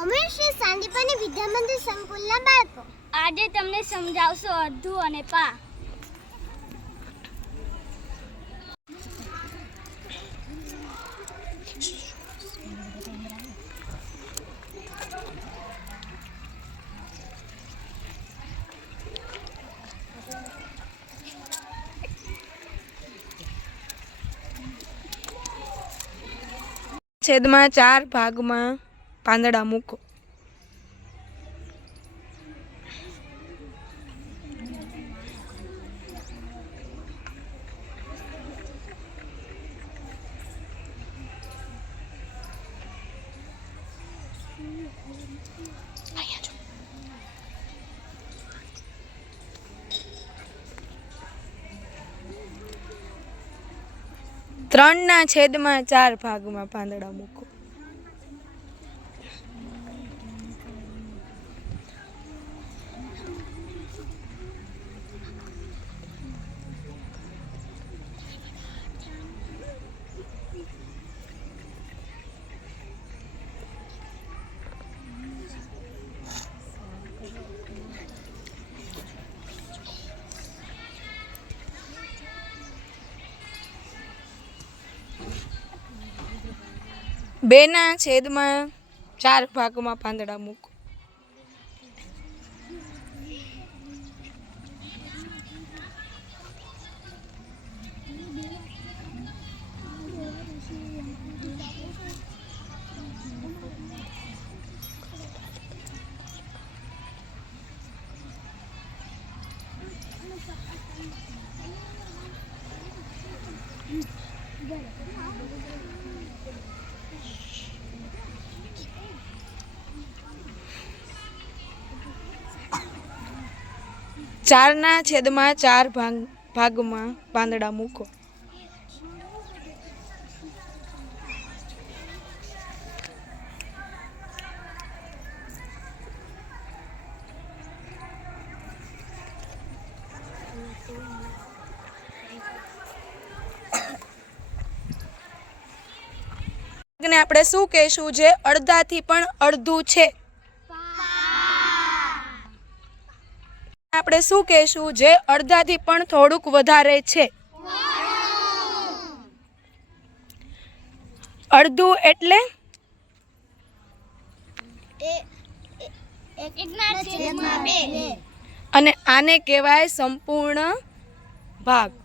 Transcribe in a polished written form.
અમે શ્રી સાંદીપની વિદ્યા મંદિર સંકુલના બાળકો આજે તમને સમજાવશો અડધું અને પા. છેદમાં 4 ભાગમાં પાંદડા મૂકો. ત્રણના છેદમાં 4 ભાગમાં પાંદડા મૂકો. બેના છેદમાં 4 ભાગમાં પાંદડા મૂકો. ચારના છેદમાં 4 ભાગમાં પાંદડા મૂકો. આપણે શું કહેશું જે અડધાથી પણ અડધું છે? આપણે શું કહેશું જે અડધાથી પણ થોડુંક વધારે છે? અડધું એટલે અને આને કહેવાય સંપૂર્ણ ભાગ.